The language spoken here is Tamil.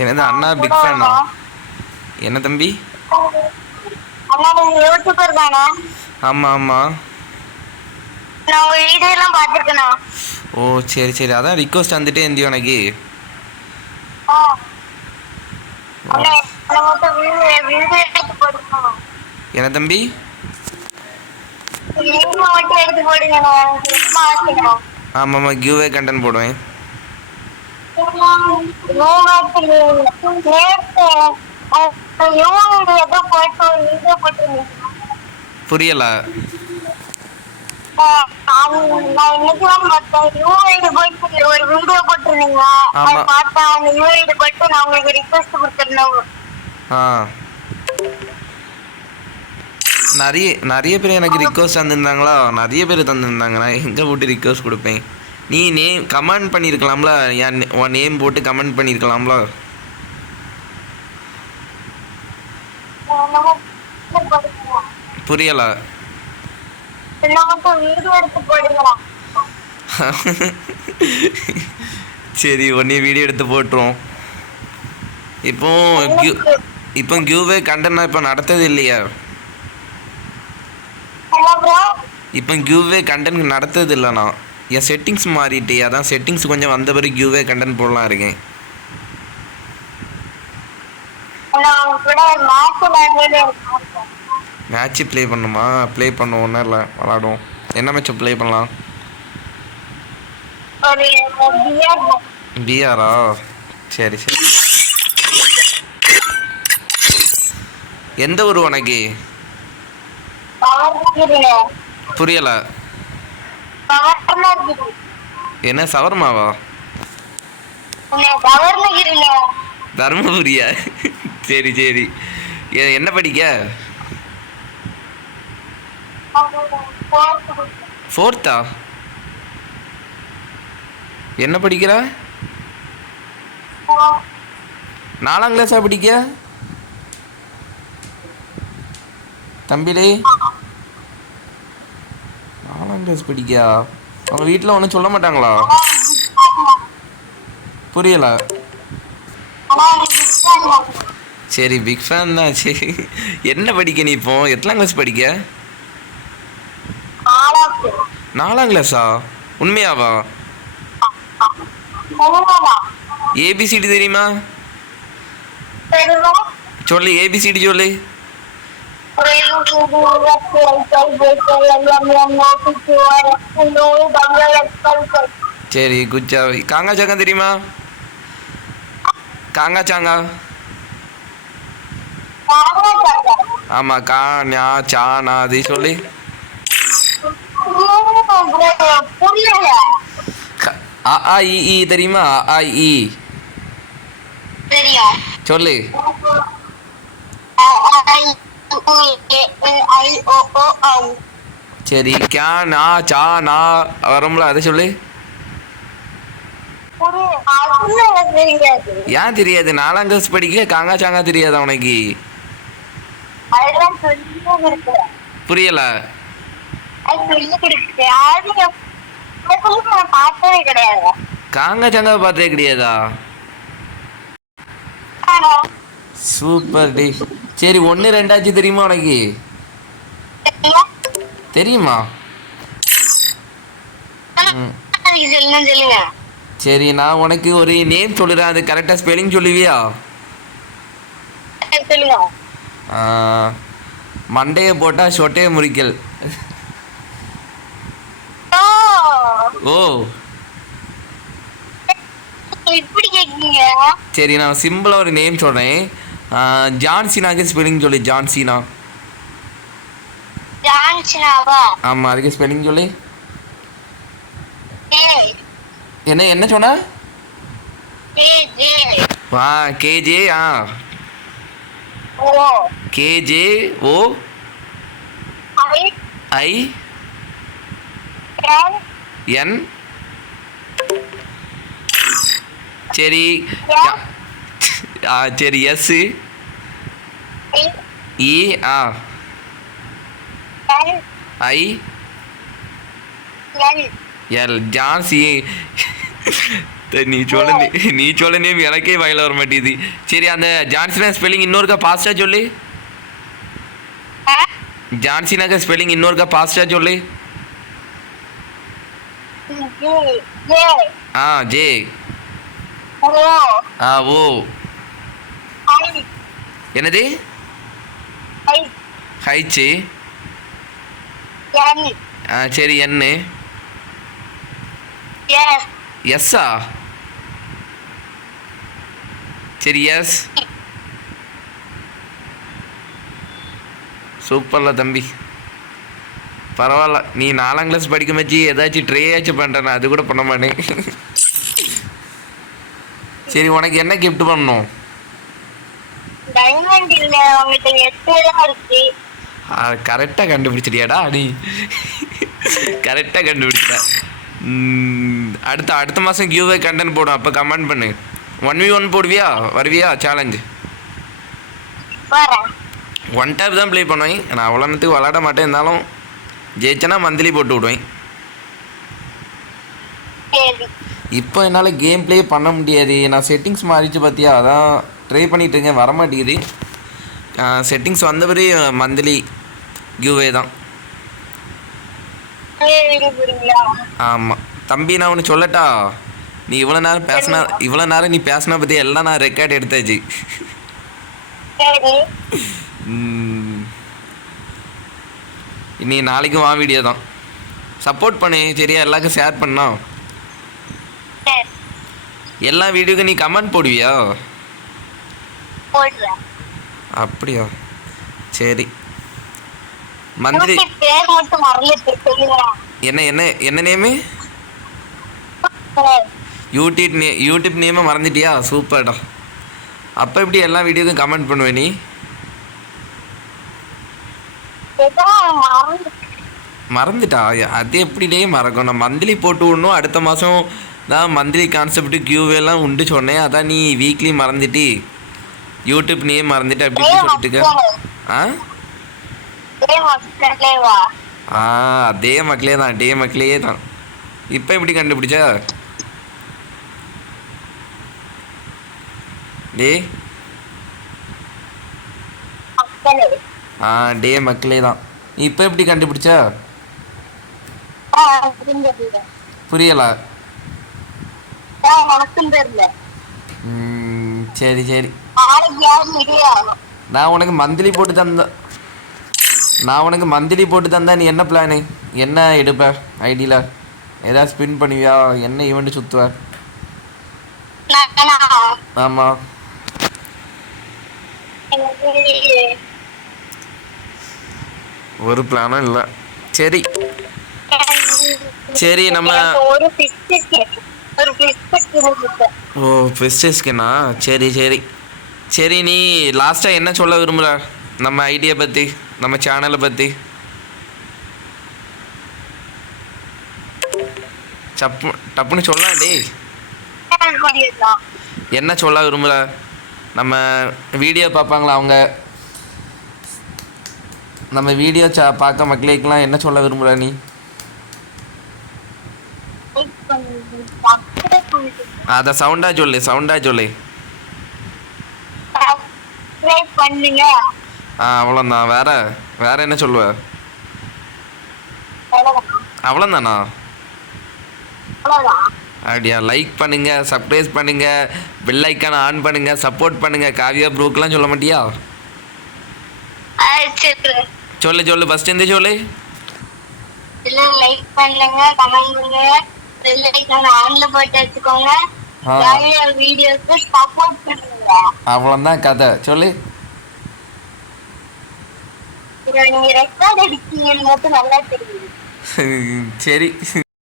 எனது அண்ணா பிக் ஃபேனா? என்ன தம்பி? அண்ணா நீங்க யூடியூபர் தானே? ஆமாம் ஆமாம். நான் உங்க வீடியோ எல்லாம் பார்த்துருக்கேண்ணா. ஓ சரி சரி, அதான் ரிக்வஸ்ட் வந்துட்டே இருந்தியோ எனக்கு. ஆ அண்ணா என்னை மட்டும் வீடியோ எடுத்து போடுங்கண்ணா. என்ன தம்பி? வீடியோ மட்டும் எடுத்து போடுங்கண்ணா, எனக்கு ரொம்ப ஆசைண்ணா. ஆமாம்மா, கிவ்வே கண்டென்ட் போடுவேன். நேற்று யூடியூப் ஏதோ போட்டு ஒரு வீடியோ போட்டிருந்தீங்க. புரியல. நான் இன்னைக்குதான் பார்த்தேன். யூஐடி போட்டு ஒரு வீடியோ போட்டிருந்தீங்க. அதை ஆமாம். பார்த்தேன். அந்த யூஐடி போட்டு நான் உங்களுக்கு ரிக்வெஸ்ட் கொடுத்துருந்தேன். ஆ, நிறைய நிறைய பேர் எனக்கு ரிக்வஸ்ட் தந்துருந்தாங்களா, நிறைய பேர் தந்துருந்தாங்க. நான் எங்கே போட்டு ரிக்வஸ்ட் கொடுப்பேன்? நீ நேம் கமெண்ட் பண்ணியிருக்கலாம்ல, உன் நேம் போட்டு கமெண்ட் பண்ணியிருக்கலாம்ல. புரியலை. வீடியோ எடுத்து போடுங்களா? சரி, உடனே வீடியோ எடுத்து போட்டுரும். இப்போ இப்போ கிவ்வே கண்டென்ட் இப்போ நடத்தது இல்லையா? இப்போ கிவ்வே கண்டென்ட் நடத்தது இல்லைண்ணா. என் செட்டிங்ஸ் மாறிட்டே, அதான் செட்டிங்ஸ் கொஞ்சம் வந்த பிறகு கிவ்வே கண்டென்ட் போடலாம் இருக்கேன். மேட்ச்சு ப்ளே பண்ணுமா? ப்ளே பண்ணுவோம், ஒன்றும் இல்லை, விளாடுவோம். என்ன மேட்ச் ப்ளே பண்ணலாம்? பிஆரா? சரி சரி. எந்த ஊர் உனக்கு? புரியலை. என்ன சவர்மாவா? தர்மபுரியா? சரி சரி. என்ன படிக்க? 4th? என்ன படிக்கிற? 4ஆம் கிளாஸா படிக்க தம்பிலே? 4ஆம் கிளாஸ் படிக்கியா? அவங்க வீட்டில் ஒன்றும் சொல்ல மாட்டாங்களா? புரியல. சரி, பிக் ஃபேன் தான். சரி, என்ன படிக்க நீ இப்போ? எத்தனாம் கிளாஸ் படிக்க? 4ஆம் கிளாஸா? உண்மையாவா? ஏபிசிடி தெரியுமா? சொல்லு, ஏபிசிடி சொல்லு. சரி, குச்சா. காங்கா சாங்கா தெரியுமா? காங்கா சாங்கா? ஆமாம், கா ஞா சா நா அது சொல்லு. அ ஆ இ ஈ தெரியுமா? அ ஆ இ ஈ சொல்லு. சரி, கா நா சா நா வரும்ல, அதை சொல்லு. ஏன் தெரியாது? 4ஆம் கிளாஸ் படிக்க காங்கா சாங்கா தெரியாதா உனக்கு? புரியல. காங்கா சாங்கா பார்த்தே கிடையாதா? சூப்பர் டி. சரி, 1 2 தெரியுமா உனக்கு? தெரியுமா? சரி, நான் உனக்கு ஒரு நேம் சொல்லுறேன், அது கரெக்டாக ஸ்பெல்லிங் சொல்லுவியா? மண்டையை போட்டால் சொட்டையை முறிக்கல். ஓ சரி, நான் சிம்பிளாக ஒரு நேம் சொல்கிறேன். ஜான்சினாக்கு ஸ்பெல்லிங் சொல்லு. ஜான்சினா. ஆமாம், அதுக்கு ஸ்பெல்லிங் சொல்லு. என்ன என்ன சொன்ன? KJ. KJ O I N. சரி சரி, எஸ் இ ஐ எல். ஜான்சி. நீ சொல்ல நேம் எனக்கே வாயில வர மாட்டேங்குது. சரி அந்த ஜான்சினா ஸ்பெல்லிங் இன்னொருக்கா பாஸ்டா சொல்லு. ஜான்சினாக்க ஸ்பெல்லிங் இன்னொருக்கா பாஸ்டா சொல்லு. ஜே ஓ என்னது ஹைச்சு சரி என்ன எஸ்ஸா சரி எஸ் சூப்பர்ல தம்பி பரவாயில்ல. நீ 4ஆம் கிளாஸ் படிக்க வச்சு ஏதாச்சும் ட்ரேயாச்சும் பண்ணுறேன், அது கூட பண்ண மாட்டேன். சரி உனக்கு என்ன கிஃப்ட் பண்ணணும்? கரெக்டாக கண்டுபிடிச்சிட்டியாடா நீ, கரெக்டாக கண்டுபிடிச்சிட்ட. அடுத்த மாதம் கியூவே கண்டென்ட் போடும், அப்போ கமெண்ட் பண்ணு. 1v1 போடுவியா? வருவியா சேலஞ்சு? 1 டைப் தான் ப்ளே பண்ணுவேன் நான், அவ்வளோ நேரத்துக்கு விளாட மாட்டேன். இருந்தாலும் ஜெயிச்சனா மந்த்லி போட்டு விடுவேன். இப்போ என்னால் கேம் ப்ளே பண்ண முடியாது, நான் செட்டிங்ஸ் மாறிச்சு பார்த்தியா, அதான் ட்ரை பண்ணிட்டு இருக்கேன், வரமாட்டேங்குது. செட்டிங்ஸ் வந்தபடி மந்த்லி கியூவே தான். ஆமாம் தம்பி, நான் ஒன்று சொல்லட்டா? நீ இவ்வளோ நேரம் நீ பேசினா பற்றி எல்லாம் நான் ரெக்கார்ட் எடுத்தாச்சு. இனி நாளைக்கும் வா வீடியோ தான். சப்போர்ட் பண்ணு சரியா, எல்லாருக்கும் ஷேர் பண்ணா. எல்லா வீடியோக்கும் நீ கமெண்ட் போடுவியா? அப்படியா சரி. மந்த்லி என்ன என்ன என்ன நேமு? யூடியூப் நேமை மறந்துட்டியா? சூப்பர்டா. அப்போ எப்படி எல்லா வீடியோக்கும் கமெண்ட் பண்ணுவேன் நீ? மறந்துட்டா? அது எப்படிடே மறக்கும்? நான் மந்த்லி போட்டு விடணும், அடுத்த மாதம் தான் மந்த்லி கான்செப்ட் கியூவேலாம் உண்டு சொன்னேன். அதான் நீ வீக்லி மறந்துட்டு யூடியூப் நேம் மறந்துட்டு அப்படி சொல்லிட்டுக்க. அதே மக்களே தான். இப்போ எப்படி கண்டுபிடிச்சா? டே மக்களே தான். இப்போ எப்படி கண்டுபிடிச்சா? புரியல. சரி சரி. நான் உனக்கு மந்த்லி போட்டு தந்தா நீ என்ன பிளானு? என்ன எடுப்ப ஐடியில்? ஏதாவது ஸ்பின் பண்ணுவியா? என்ன ஈவெண்ட் சுற்றுவ? ஆமாம் ஒரு பிளானும் இல்லை. சரி சரி நம்ம ஃபெஸ்டிஸ்க்குண்ணா. சரி சரி சரி. நீ லாஸ்ட்டாக என்ன சொல்ல விரும்புகிற நம்ம ஐடியா பற்றி, நம்ம சேனலை பற்றி? டப்புன்னு சொல்லலாம் டே. என்ன சொல்ல விரும்புகிற? நம்ம வீடியோ பார்ப்பாங்களா அவங்க? நம்ம வீடியோ பார்க்க மக்களுக்கெல்லாம் என்ன சொல்ல விரும்புகிற நீ? அதை சவுண்டாக சொல்லு. அவ்வளோதான். வேற என்ன சொல்லுவ? அவ்வளோதானா? அப்படியா? லைக் பண்ணுங்க, சப்ஸ்கிரைப் பண்ணுங்க, பெல் ஐக்கான ஆன் பண்ணுங்க, சப்போர்ட் பண்ணுங்க. காவியா ப்ரூக்கெலாம் சொல்ல மாட்டியா? சொல்லு ஃபர்ஸ்ட் இருந்து சொல்லு. லைக் பண்ணுங்க, கமெண்ட் பண்ணுங்க, பெல் ஐகான் ஆன்ல போட்டு வச்சுக்கோங்க. வீடியோக்கு சப்போர்ட் பண்ணுங்க. அவ்வளவுதான் கதை. சொல்லு. நீங்க ரெக்கார்ட் எடுத்தீங்கன்னு மட்டும் நல்லா தெரியுது. சரி